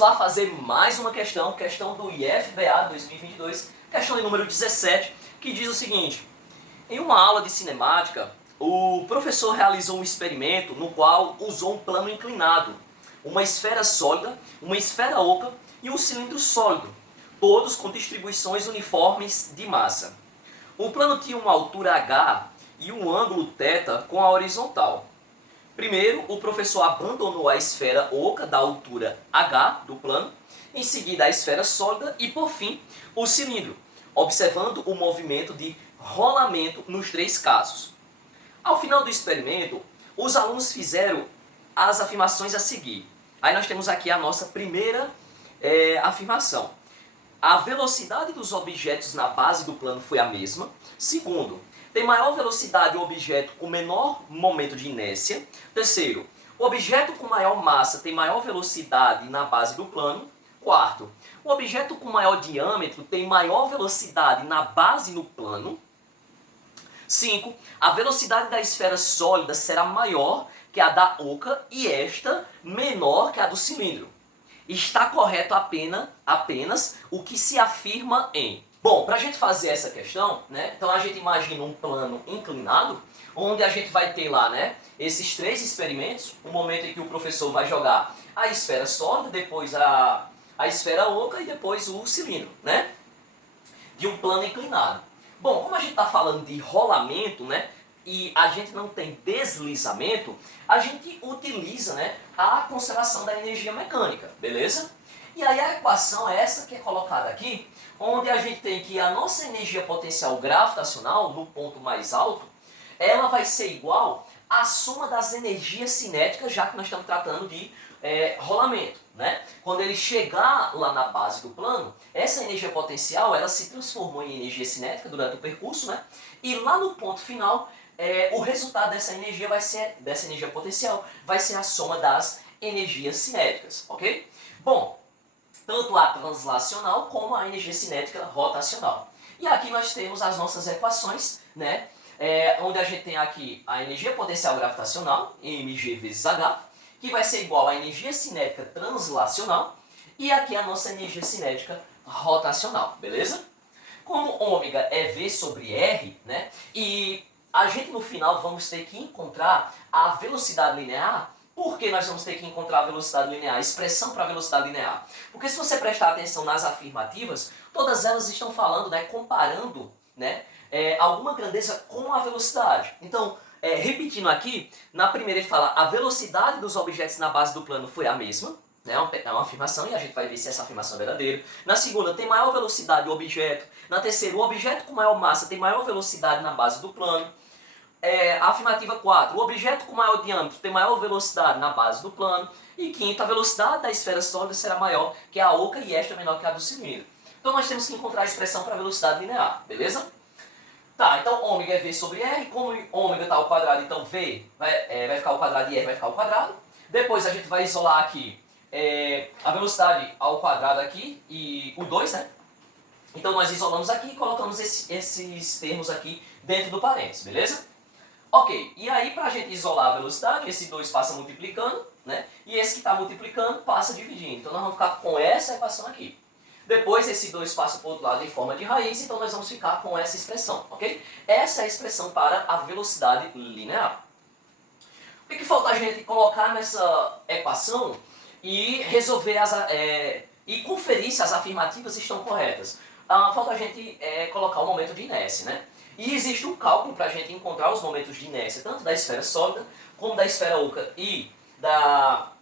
lá fazer mais uma questão do IFBA 2022, questão de número 17, que diz o seguinte: em uma aula de cinemática, o professor realizou um experimento no qual usou um plano inclinado, uma esfera sólida, uma esfera oca e um cilindro sólido, todos com distribuições uniformes de massa. O plano tinha uma altura h e um ângulo θ com a horizontal. Primeiro, o professor abandonou a esfera oca da altura h do plano, em seguida a esfera sólida e, por fim, o cilindro, observando o movimento de rolamento nos três casos. Ao final do experimento, os alunos fizeram as afirmações a seguir. Aí nós temos aqui a nossa primeira afirmação. A velocidade dos objetos na base do plano foi a mesma. Segundo, tem maior velocidade o objeto com menor momento de inércia. Terceiro, o objeto com maior massa tem maior velocidade na base do plano. Quarto, o objeto com maior diâmetro tem maior velocidade na base no plano. 5. A velocidade da esfera sólida será maior que a da oca e esta menor que a do cilindro. Está correto apenas o que se afirma em... Bom, para a gente fazer essa questão, né, então a gente imagina um plano inclinado, onde a gente vai ter lá, né, esses três experimentos, o momento em que o professor vai jogar a esfera sólida, depois a esfera oca e depois o cilindro, né, de um plano inclinado. Bom, como a gente está falando de rolamento, né, e a gente não tem deslizamento, a gente utiliza, né, a conservação da energia mecânica, beleza? E aí a equação é essa que é colocada aqui, onde a gente tem que a nossa energia potencial gravitacional, no ponto mais alto, ela vai ser igual à soma das energias cinéticas, já que nós estamos tratando de rolamento, né? Quando ele chegar lá na base do plano, essa energia potencial ela se transformou em energia cinética durante o percurso, né? E lá no ponto final, o resultado dessa energia potencial vai ser a soma das energias cinéticas, ok? Bom, tanto a translacional como a energia cinética rotacional. E aqui nós temos as nossas equações, né? Onde a gente tem aqui a energia potencial gravitacional, mg vezes h, que vai ser igual à energia cinética translacional, e aqui a nossa energia cinética rotacional, beleza? Como ômega é V sobre R, né? E a gente no final vamos ter que encontrar a velocidade linear. Por que nós vamos ter que encontrar a velocidade linear, a expressão para a velocidade linear? Porque se você prestar atenção nas afirmativas, todas elas estão falando, né, comparando, né, alguma grandeza com a velocidade. Então, repetindo aqui, na primeira ele fala a velocidade dos objetos na base do plano foi a mesma, né, é uma afirmação e a gente vai ver se essa afirmação é verdadeira. Na segunda, tem maior velocidade o objeto. Na terceira, o objeto com maior massa tem maior velocidade na base do plano. A afirmativa 4, o objeto com maior diâmetro tem maior velocidade na base do plano. E quinta, a velocidade da esfera sólida será maior que a oca e esta menor que a do cilindro. Então nós temos que encontrar a expressão para a velocidade linear, beleza? Tá, então ômega é V sobre R, como ômega está ao quadrado, então V vai ficar ao quadrado e R vai ficar ao quadrado. Depois a gente vai isolar aqui a velocidade ao quadrado aqui e o 2, né? Então nós isolamos aqui e colocamos esses termos aqui dentro do parênteses, beleza? Ok, e aí para a gente isolar a velocidade, esse 2 passa multiplicando, né? E esse que está multiplicando passa dividindo. Então nós vamos ficar com essa equação aqui. Depois esse 2 passa para o outro lado em forma de raiz, então nós vamos ficar com essa expressão, ok? Essa é a expressão para a velocidade linear. O que falta a gente colocar nessa equação e resolver e conferir se as afirmativas estão corretas? Falta a gente colocar o momento de inércia, né? E existe um cálculo para a gente encontrar os momentos de inércia, tanto da esfera sólida, como da esfera oca e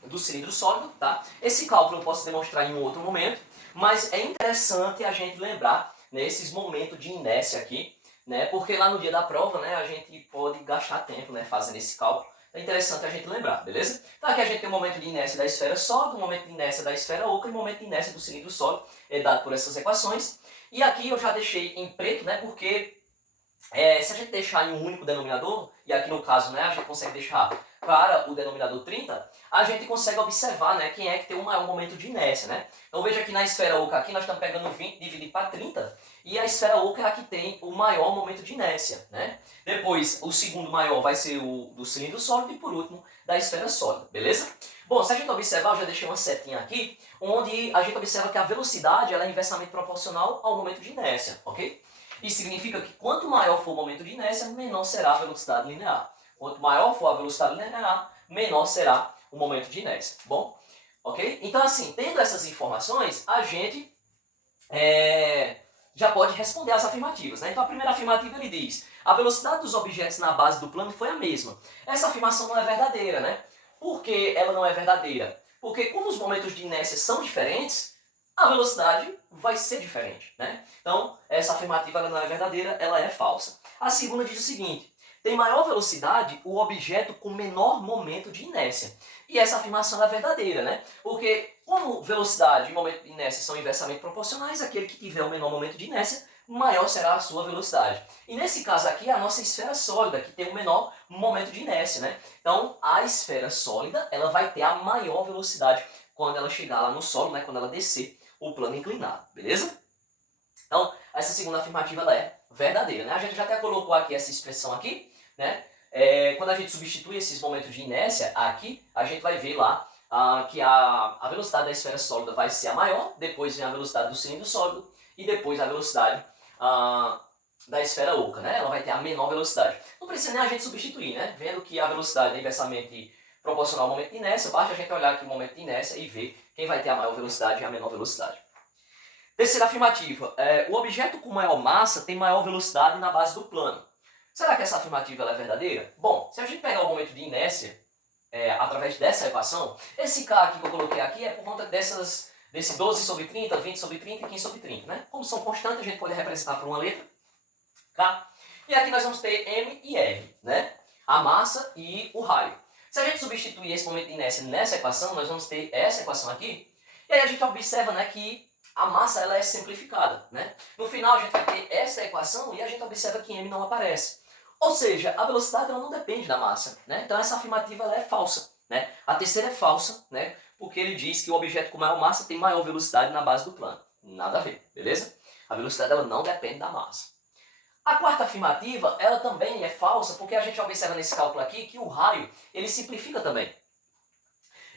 do cilindro sólido, tá? Esse cálculo eu posso demonstrar em um outro momento, mas é interessante a gente lembrar, né, esses momentos de inércia aqui, né? Porque lá no dia da prova, né, a gente pode gastar tempo, né, fazendo esse cálculo. É interessante a gente lembrar, beleza? Então aqui a gente tem o momento de inércia da esfera sólida, o momento de inércia da esfera oca e o momento de inércia do cilindro sólido, dado por essas equações. E aqui eu já deixei em preto, né, porque se a gente deixar em um único denominador, e aqui no caso, né, a gente consegue deixar para o denominador 30, a gente consegue observar, né, quem é que tem o maior momento de inércia, né? Então veja que na esfera oca aqui nós estamos pegando 20 dividido para 30, e a esfera oca é a que tem o maior momento de inércia, né? Depois, o segundo maior vai ser o do cilindro sólido e por último, da esfera sólida, beleza? Bom, se a gente observar, eu já deixei uma setinha aqui, onde a gente observa que a velocidade ela é inversamente proporcional ao momento de inércia, ok? Isso significa que quanto maior for o momento de inércia, menor será a velocidade linear. Quanto maior for a velocidade linear, menor será o momento de inércia. Bom, ok? Então, assim, tendo essas informações, a gente já pode responder as afirmativas. Né? Então, a primeira afirmativa ele diz: a velocidade dos objetos na base do plano foi a mesma. Essa afirmação não é verdadeira, né? Por que ela não é verdadeira? Porque como os momentos de inércia são diferentes, a velocidade vai ser diferente, né? Então, essa afirmativa ela não é verdadeira, ela é falsa. A segunda diz o seguinte: tem maior velocidade o objeto com menor momento de inércia. E essa afirmação é verdadeira, né? Porque como velocidade e momento de inércia são inversamente proporcionais, aquele que tiver o menor momento de inércia, maior será a sua velocidade. E nesse caso aqui, é a nossa esfera sólida, que tem o menor momento de inércia, né? Então, a esfera sólida, ela vai ter a maior velocidade quando ela chegar lá no solo, né? Quando ela descer o plano inclinado, beleza? Então, essa segunda afirmativa ela é verdadeira, né? A gente já até colocou aqui essa expressão aqui, né? Quando a gente substitui esses momentos de inércia aqui, a gente vai ver lá que a velocidade da esfera sólida vai ser a maior, depois vem a velocidade do cilindro sólido e depois a velocidade da esfera oca, né? Ela vai ter a menor velocidade. Não precisa nem a gente substituir, né? Vendo que a velocidade é inversamente proporcional ao momento de inércia, basta a gente olhar aqui o momento de inércia e ver quem vai ter a maior velocidade e a menor velocidade. Terceira afirmativa, o objeto com maior massa tem maior velocidade na base do plano. Será que essa afirmativa ela é verdadeira? Bom, se a gente pegar o momento de inércia através dessa equação, esse K aqui que eu coloquei aqui é por conta desse 12 sobre 30, 20 sobre 30 e 15 sobre 30. Né? Como são constantes, a gente pode representar por uma letra, K. E aqui nós vamos ter M e R, né? A massa e o raio. Se a gente substituir esse momento de inércia nessa equação, nós vamos ter essa equação aqui. E aí a gente observa, né, que a massa ela é simplificada, né? No final a gente vai ter essa equação e a gente observa que M não aparece. Ou seja, a velocidade ela não depende da massa, né? Então essa afirmativa ela é falsa, né? A terceira é falsa, né? Porque ele diz que o objeto com maior massa tem maior velocidade na base do plano. Nada a ver, beleza? A velocidade ela não depende da massa. A quarta afirmativa, ela também é falsa, porque a gente observa nesse cálculo aqui que o raio, ele simplifica também.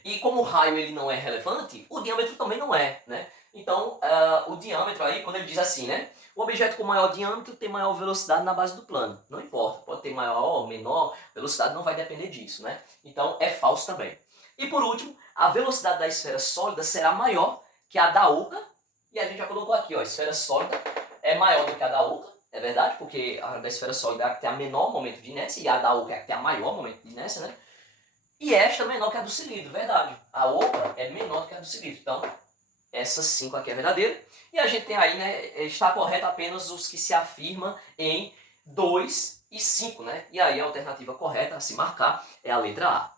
E como o raio ele não é relevante, o diâmetro também não é, né? Então, o diâmetro aí, quando ele diz assim, né? O objeto com maior diâmetro tem maior velocidade na base do plano. Não importa, pode ter maior ou menor, velocidade não vai depender disso, né? Então, é falso também. E por último, a velocidade da esfera sólida será maior que a da oca. E a gente já colocou aqui, ó, a esfera sólida é maior do que a da oca. É verdade, porque a da esfera sólida é a que tem a menor momento de inércia e a da oca é a que tem a maior momento de inércia, né? E esta é menor que a do cilindro, verdade. A oca é menor do que a do cilindro. Então, essa 5 aqui é verdadeira. E a gente tem aí, né, está correto apenas os que se afirmam em 2 e 5, né? E aí a alternativa correta a se marcar é a letra A.